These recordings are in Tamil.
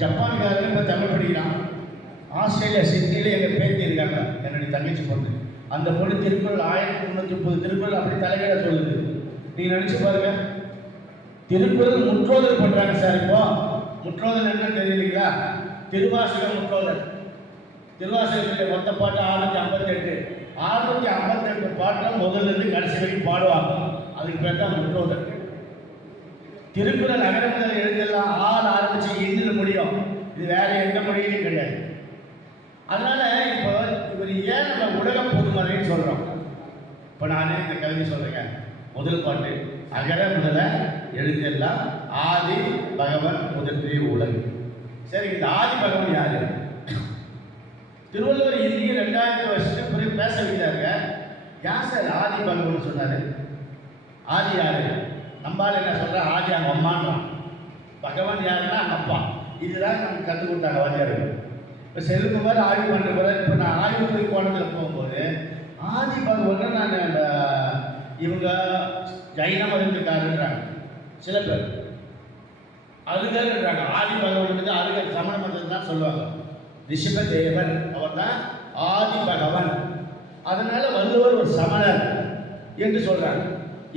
ஜப்பான்காரன் இப்போ தமிழ் படிக்கிறான். ஆஸ்திரேலியா சிட்னியில் எங்கள் பேத்தி இருக்காங்க, என்னுடைய தங்கச்சி பொண்ணு. அந்த பொண்ணு திருக்குறள் 1330 திருக்குறள் அப்படி தலைகீழ சொல்லுது. நீங்கள் நினச்சி பாருங்க, திருக்குறள் முற்றோதல் பண்ணுறாங்க சார். இப்போ முற்றோதல் என்னன்னு தெரியலீங்களா? திருவாசகம் முற்றோதல். திருவாசகத்தில் மொத்த பாட்டு 658. 658 பாட்டில் முதல்ல இருந்து கடைசி வரைக்கும் பாடுவாங்க. அதுக்கு பேர் தான் முற்றோதல். திருக்குறள் அகர முதல் எழுதெல்லாம் ஆரம்பிச்சு இன்னும் முடியும். இது வேற எந்த மொழியிலையும் கிடையாது. அதனால இப்போ இவர் ஏன் நம்ம உலக பொதுமறைன்னு சொல்றோம்? இப்போ நானே இந்த கவிதை சொல்றேங்க. முதல் பாட்டு அகர முதல எழுதெல்லாம் ஆதி பகவன் முதற்றே உலகு. சரி, இந்த ஆதி பகவன் யாரு? திருவள்ளுவர் இன்னைக்கு 2000 வருஷத்துக்கு பிறகு பேச வைக்கிறாங்க. யார் சார் ஆதி பகவன் சொன்னாரு? ஆதி யாரு? நம்பால் என்ன சொல்ற? ஆதி அவங்க அம்மான்றான். பகவான் யாருன்னா அப்பா. இதுதான் நமக்கு கற்றுக் கொடுத்தாங்க வாத்தியார்கள். இப்போ செல்வகுமார் ஆய்வு பண்ணுற போது, இப்போ நான் ஆய்வு கோணத்தில் போகும்போது ஆதி பகவான் நான் அந்த இவங்க ஜைன மதத்துக்காரன்றாங்க, சில பேர் அருகர்ன்றாங்க. ஆதி பகவான் அருகர் சமண மதத்தை தான் சொல்லுவாங்க. ரிஷபதேவன் அவர் தான் ஆதி பகவான். அதனால வள்ளுவர் ஒரு சமணர் என்று சொல்றாங்க.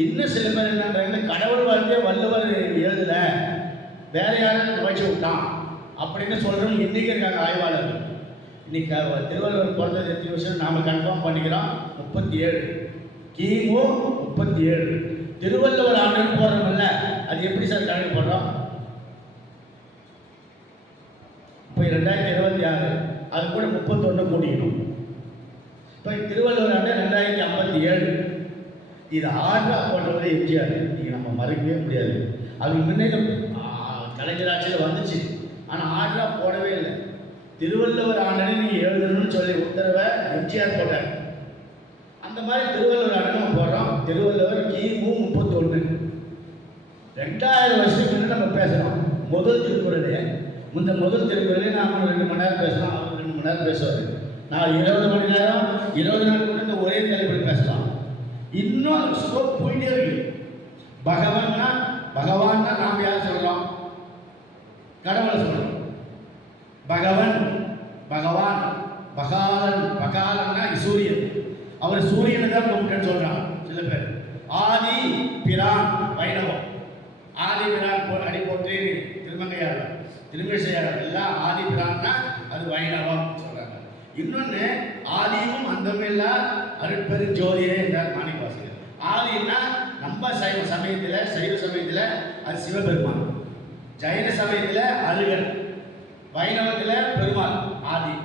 இன்னும் சில பேர் என்னன்றாங்க, கடவுள் வாழ்க்கையை வள்ளுவர் எழுதல, வேற யாரும் நுழைச்சி விட்டான் அப்படின்னு சொல்றவங்க இன்னைக்கு இருக்காங்க ஆய்வாளர்கள். இன்னைக்கு திருவள்ளுவர் பிறந்தது எத்தனை வருஷம் நாம கன்ஃபார்ம் பண்ணிக்கிறோம்? 37. கிமு 37. திருவள்ளுவர் ஆண்டுன்னு போடுறோம்ல, அது எப்படி சார் கணக்கு போடுறோம்? இப்போ 2026, அது கூட 31 கூட்டிக்கணும். இப்போ திருவள்ளுவர் ஆண்டு 2057. இது ஆற்றா போட்டவர் எம்ஜிஆர். நீங்கள் நம்ம மறைக்கவே முடியாது. அது முன்னே கலைஞர் ஆட்சியில் வந்துச்சு, ஆனால் ஆற்றா போடவே இல்லை. திருவள்ளுவர் ஆண்டனை நீங்கள் எழுதணும்னு சொல்லி உத்தரவை எம்ஜிஆர் போட்டார். அந்த மாதிரி திருவள்ளுவர் ஆண்டை நம்ம போடுறோம். திருவள்ளுவர் கிமு 31. 2000 வருஷத்துக்கு முன்னாடி நம்ம பேசுகிறோம். முதல் திருக்குறளே முதல் திருக்குறளே நாம் 2 மணி நேரம் பேசலாம், அவர் 2 மணி நேரம் பேசுவார். நான் 20 மணி நேரம் 20 நாள் கூட இந்த ஒரே தலைப்பில் பேசலாம். இன்னும் ஸ்கோப் போயிட்டே இருக்கு. பகவான்னா நாம் யார் சொல்றோம்? கடவுளை சொல்றோம். பகவான் பகாலன்னா சூரியன். அவர் சூரியனை தான் கும்பிட்டுன்னு சொல்றான் சில பேர். ஆதி பிரான் வைணவம். ஆதி பிரான் அடி போட்டு திருமங்கையார் திருமிசையார் எல்லாம் ஆதி பிரான்னா அது வைணவம் சொல்றாங்க. இன்னொன்னு ஆதியும் அந்தமில்லா அருட்பெரு ஜோதியே என்றார் மாணிக்கவாசகர். ஆதினா நம்ம சைவ சமயத்தில் அது சிவபெருமான், ஜைன சமயத்தில் அருகன், வைணவத்தில் பெருமாள் ஆதி.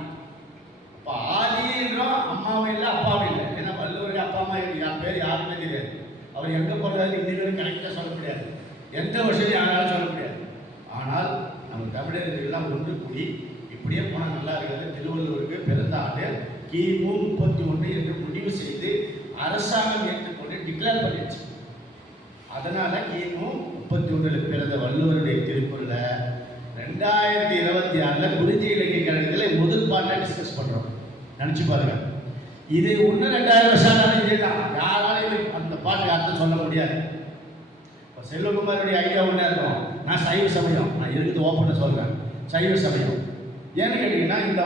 இப்போ ஆதின்றோம் அம்மாவும் இல்லை அப்பாவும் இல்லை. ஏன்னா வள்ளுவருக்கு அப்பா அம்மா என் பேர் யாருமே தெரியாது. அவர் எங்கே போகிறாரு இன்னைக்கு கரெக்டாக சொல்ல முடியாது, எந்த வருஷத்தையும் யாராலும் சொல்ல முடியாது. ஆனால் நம்ம தமிழர்கள் எல்லாம் ஒன்று கூடி இப்படியே போனால் நல்லா இருக்கிறது. திருவள்ளுவருக்கு பிறந்த ஆண்டு கிமு 31 என்று முடிவு செய்து அரசாங்கம் ஏற்றுக்கொண்டு டிக்ளேர் பண்ணிடுச்சு. அதனால கிமு 31 பிறந்த வள்ளுவருடைய திருக்குறளை 2026 குறிஞ்சி இலக்கிய கழகத்தில் முதல் பாட்டை டிஸ்கஸ் பண்ணுறோம். நினச்சி பாருங்க. இது இன்னும் 2000 வருஷம் இதேதான். யாராலையும் அந்த பாட்டுக்கு அர்த்தம் சொல்ல முடியாது. இப்போ செல்வகுமாருடைய ஐடியா ஒன்றா இருக்கும். நான் சைவ சமயம், நான் இருக்குது ஓப்பனாக சொல்கிறேன், சைவ சமயம். ஏன்னு கேட்டீங்கன்னா இந்த